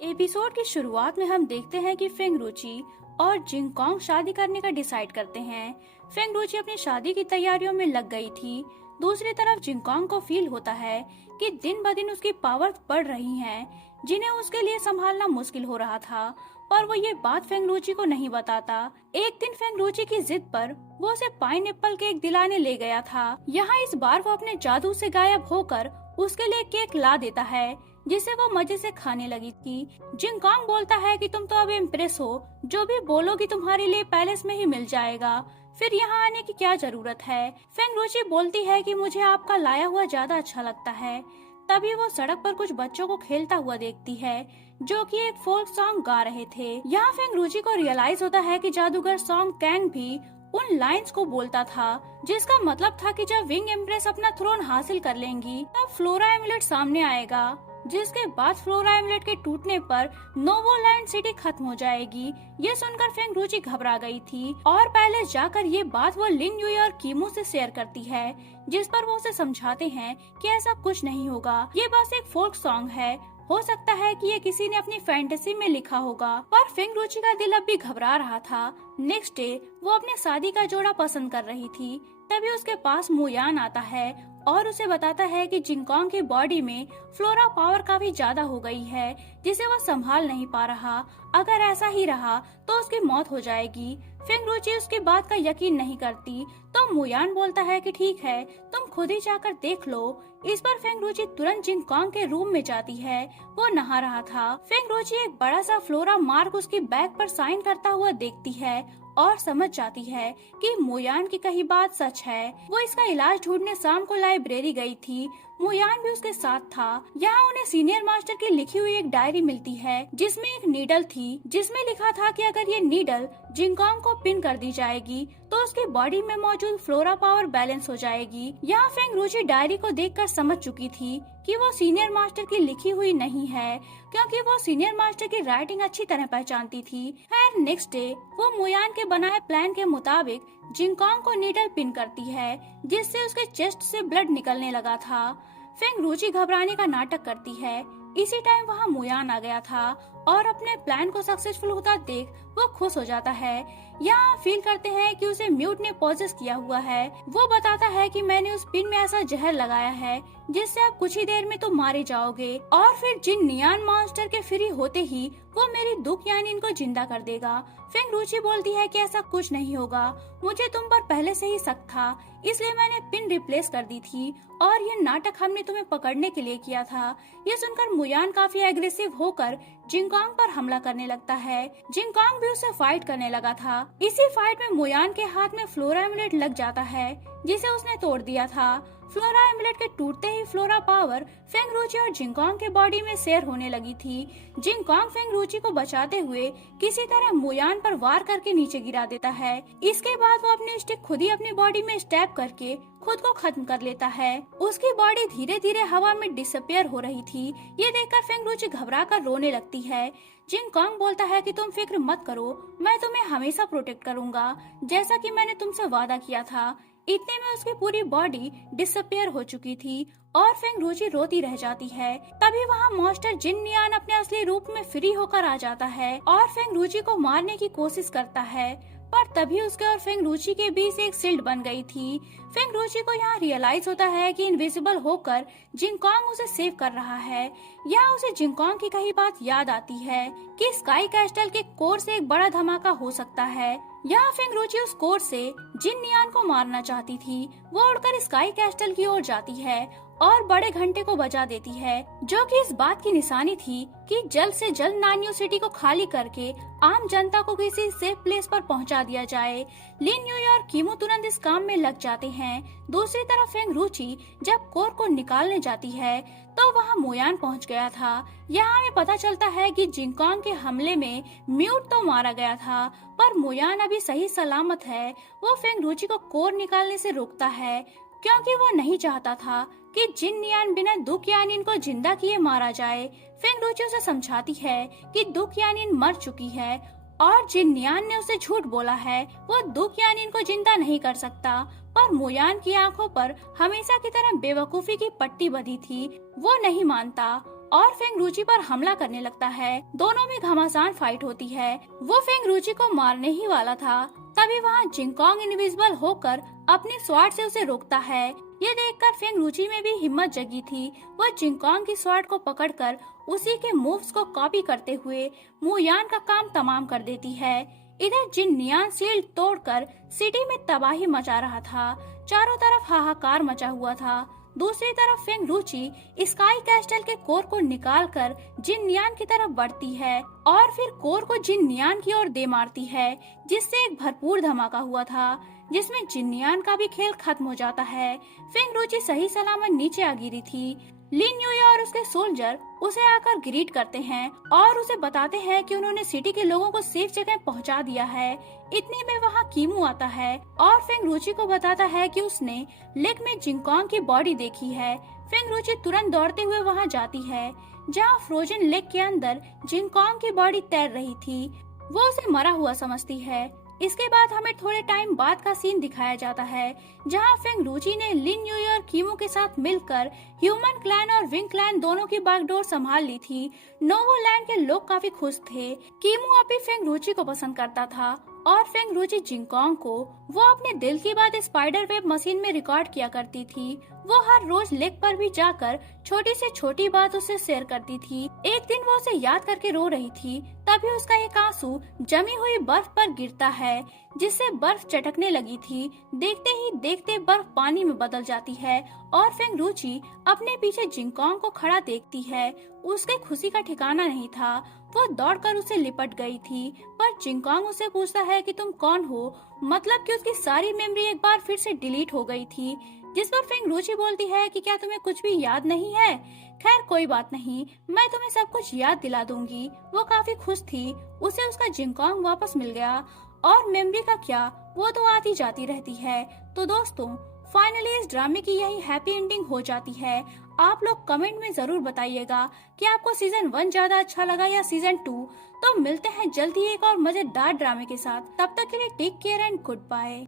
Episode की शुरुआत में हम देखते हैं कि फेंगरुची और जिंगकोंग शादी करने का डिसाइड करते हैं। फेंगरुची अपनी शादी की तैयारियों में लग गई थी। दूसरी तरफ जिंगकोंग को फील होता है कि दिन ब दिन उसकी पावर बढ़ रही हैं, जिन्हें उसके लिए संभालना मुश्किल हो रहा था, पर वो ये बात फेंगरुची को नहीं बताता। एक दिन फेंगरुची की जिद पर वो उसे पाइनएप्पल केक दिलाने ले गया था। यहाँ इस बार वो अपने जादू से गायब होकर उसके लिए केक ला देता है, जिसे वो मजे से खाने लगी थी। जिंगकोंग बोलता है कि तुम तो अब इम्प्रेस हो, जो भी बोलोगी तुम्हारे लिए पैलेस में ही मिल जाएगा, फिर यहाँ आने की क्या जरूरत है। फेंगरुची बोलती है कि मुझे आपका लाया हुआ ज्यादा अच्छा लगता है। तभी वो सड़क पर कुछ बच्चों को खेलता हुआ देखती है, जो कि एक फोल्क सॉन्ग गा रहे थे। यहाँ फेंगरुची को रियलाइज होता है कि जादूगर सॉन्ग कैंग भी उन लाइंस को बोलता था, जिसका मतलब था कि जब विंग एम्प्रेस अपना थ्रोन हासिल कर लेंगी तब फ्लोरा एमुलेट सामने आएगा, जिसके बाद फ्लोरा एमुलेट के टूटने पर नोवोलैंड सिटी खत्म हो जाएगी। ये सुनकर फेंगरुची घबरा गई थी और पहले जाकर ये बात वो लिन युई और कीमू से शेयर करती है, जिस पर वो उसे समझाते हैं कि ऐसा कुछ नहीं होगा, ये बस एक फोल्क सॉन्ग है, हो सकता है कि ये किसी ने अपनी फैंटेसी में लिखा होगा। पर फेंगरुची का दिल अब भी घबरा रहा था। नेक्स्ट डे वो अपने शादी का जोड़ा पसंद कर रही थी, तभी उसके पास मुयान आता है और उसे बताता है कि जिंगकोंग की बॉडी में फ्लोरा पावर काफी ज्यादा हो गई है, जिसे वह संभाल नहीं पा रहा। अगर ऐसा ही रहा तो उसकी मौत हो जाएगी। फेंगरुची उसकी बात का यकीन नहीं करती, तो मुयान बोलता है कि ठीक है, तुम खुद ही जाकर देख लो। इस पर फेंगरुची तुरंत जिंगकोंग के रूम में जाती है। वो नहा रहा था। फेंगरुची एक बड़ा सा फ्लोरा मार्क उसकी बैग पर साइन करता हुआ देखती है और समझ जाती है कि मुयान की कही बात सच है। वो इसका इलाज ढूंढने शाम को लाइब्रेरी गई थी। मुयान भी उसके साथ था। यहाँ उन्हें सीनियर मास्टर की लिखी हुई एक डायरी मिलती है, जिसमें एक नीडल थी, जिसमें लिखा था कि अगर ये नीडल जिंगकोंग को पिन कर दी जाएगी तो उसकी बॉडी में मौजूद फ्लोरा पावर बैलेंस हो जाएगी। यहाँ फेंगरुची डायरी को देखकर समझ चुकी थी कि वो सीनियर मास्टर की लिखी हुई नहीं है, क्योंकि वो सीनियर मास्टर की राइटिंग अच्छी तरह पहचानती थी। खैर नेक्स्ट डे वो मुयान के बनाए प्लान के मुताबिक जिंगकोंग को नीडल पिन करती है, जिससे उसके चेस्ट से ब्लड निकलने लगा था। फेंगरुची घबराने का नाटक करती है। इसी टाइम वहाँ मुयान आ गया था और अपने प्लान को सक्सेसफुल होता देख वो खुश हो जाता है। यहाँ फील करते हैं कि उसे म्यूट ने पॉजेस किया हुआ है। वो बताता है कि मैंने उस पिन में ऐसा जहर लगाया है जिससे आप कुछ ही देर में तो मारे जाओगे, और फिर जिन नियान मॉन्स्टर के फ्री होते ही वो मेरी दुख यानी इनको जिंदा कर देगा। फेंगरुची बोलती है कि ऐसा कुछ नहीं होगा, मुझे तुम पर पहले से ही शक था, इसलिए मैंने पिन रिप्लेस कर दी थी और ये नाटक हमने तुम्हें पकड़ने के लिए किया था। ये सुनकर मुयान काफी एग्रेसिव होकर जिंगकोंग पर हमला करने लगता है। जिंगकोंग भी उससे फाइट करने लगा था। इसी फाइट में मुयान के हाथ में फ्लोरा एमुलेट लग जाता है, जिसे उसने तोड़ दिया था। फ्लोरा एमुलेट के टूटते ही फ्लोरा पावर फेंगरुची और जिंगकोंग के बॉडी में शेयर होने लगी थी। जिंगकोंग फेंगरुची को बचाते हुए किसी तरह मुयान पर वार करके नीचे गिरा देता है। इसके बाद वो अपनी स्टिक खुद ही अपनी बॉडी में स्टैब करके खुद को खत्म कर लेता है। उसकी बॉडी धीरे धीरे हवा में डिसअपियर हो रही थी। ये देखकर फेंगरुची घबरा कर रोने लगती है। जिंगकोंग बोलता है कि तुम फिक्र मत करो, मैं तुम्हें हमेशा प्रोटेक्ट करूंगा, जैसा कि मैंने तुमसे वादा किया था। इतने में उसकी पूरी बॉडी डिसअपियर हो चुकी थी और फेंगरुची रोती रह जाती है। तभी वहाँ मॉन्स्टर जिन नियान अपने असली रूप में फ्री होकर आ जाता है और फेंगरुची को मारने की कोशिश करता है, पर तभी उसके और फेंगरुची के बीच एक शील्ड बन गई थी। फेंगरुची को यहाँ रियलाइज होता है कि इनविजिबल होकर जिंगकोंग उसे सेव कर रहा है। यहाँ उसे जिंगकोंग की कही बात याद आती है कि स्काई कैस्टल के कोर से एक बड़ा धमाका हो सकता है। यहाँ फेंगरुची उस कोर से जिन नियान को मारना चाहती थी। वो उड़कर स्काई कैस्टल की ओर जाती है और बड़े घंटे को बजा देती है, जो कि इस बात की निशानी थी कि जल्द से जल्द नान्यू सिटी को खाली करके आम जनता को किसी सेफ प्लेस पर पहुंचा दिया जाए। लिन युई और कीमू तुरंत इस काम में लग जाते हैं। दूसरी तरफ फेंगरुची जब कोर को निकालने जाती है तो वहां मुयान पहुंच गया था। यहाँ हमें पता चलता है कि जिंगकोंग के हमले में म्यूट तो मारा गया था, पर मुयान अभी सही सलामत है। वो फेंगरुची को कोर निकालने से रोकता है, क्योंकि वो नहीं चाहता था कि जिन नियान बिना दुख यानिन को जिंदा किए मारा जाए। फेंगरुची उसे समझाती है कि दुख यानिन मर चुकी है और जिन नियान ने उसे झूठ बोला है वो दुख यानिन को जिंदा नहीं कर सकता। पर मुयान की आंखों पर हमेशा की तरह बेवकूफी की पट्टी बंधी थी। वो नहीं मानता और फेंग रुचि पर हमला करने लगता है। दोनों में घमासान फाइट होती है। वो फेंग रुचि को मारने ही वाला था, तभी वहाँ जिंगकोंग इनविजिबल होकर अपने स्वॉर्ड से उसे रोकता है। ये देखकर फेंग रुचि में भी हिम्मत जगी थी। वह जिंगकोंग की स्वॉर्ड को पकड़कर उसी के मूव्स को कॉपी करते हुए मुयान का काम तमाम कर देती है। इधर जिन नियान शील्ड तोड़कर सिटी में तबाही मचा रहा था। चारों तरफ हाहाकार मचा हुआ था। दूसरी तरफ फेंग रुचि स्काई कैस्टल के कोर को निकालकर जिन नियान की तरफ बढ़ती है और फिर कोर को जिन नियान की ओर दे मारती है, जिससे एक भरपूर धमाका हुआ था, जिसमें जिन्नियान का भी खेल खत्म हो जाता है। फेंग रुचि सही सलामत नीचे आ गिरी थी। लिन यूया और उसके सोल्जर उसे आकर ग्रीट करते हैं और उसे बताते हैं कि उन्होंने सिटी के लोगों को सेफ जगह पहुंचा दिया है। इतने में वहां कीमू आता है और फेंग रुचि को बताता है कि उसने लेक में जिंगकोंग की बॉडी देखी है। फेंग रुचि तुरंत दौड़ते हुए वहां जाती है, जहां फ्रोजन लेक के अंदर जिंगकोंग की बॉडी तैर रही थी। वो उसे मरा हुआ समझती है। इसके बाद हमें थोड़े टाइम बाद का सीन दिखाया जाता है, जहां फेंग रुचि ने लिन यूई और कीमू के साथ मिलकर ह्यूमन क्लैन और विंग क्लैन दोनों की बागडोर संभाल ली थी। नोवोलैंड के लोग काफी खुश थे। कीमू अभी फेंग रुचि को पसंद करता था और फेंग रुचि जिंगकोंग को वो अपने दिल की बात स्पाइडर वेब मशीन में रिकॉर्ड किया करती थी। वो हर रोज लेक पर भी जाकर छोटी से छोटी बात उससे शेयर करती थी। एक दिन वो उसे याद करके रो रही थी, तभी उसका एक आंसू जमी हुई बर्फ पर गिरता है, जिससे बर्फ चटकने लगी थी। देखते ही देखते बर्फ पानी में बदल जाती है और फेंग रुचि अपने पीछे जिंगकोंग को खड़ा देखती है। उसके खुशी का ठिकाना नहीं था। वो दौड़कर उसे लिपट गई थी, पर जिंगकोंग उससे पूछता है कि तुम कौन हो, मतलब कि उसकी सारी मेमोरी एक बार फिर से डिलीट हो गई थी। जिस पर फेंग रुचि बोलती है कि क्या तुम्हें कुछ भी याद नहीं है? खैर कोई बात नहीं, मैं तुम्हें सब कुछ याद दिला दूंगी। वो काफी खुश थी। उसे उसका जिंगकोंग वापस मिल गया और मेमोरी का क्या, वो तो आती जाती रहती है। तो दोस्तों, फाइनली इस ड्रामे की यही हैप्पी एंडिंग हो जाती है। आप लोग कमेंट में जरूर बताइएगा कि आपको सीजन 1 ज्यादा अच्छा लगा या सीजन 2। तो मिलते हैं जल्दी एक और मजेदार ड्रामे के साथ। तब तक के लिए take care and good bye.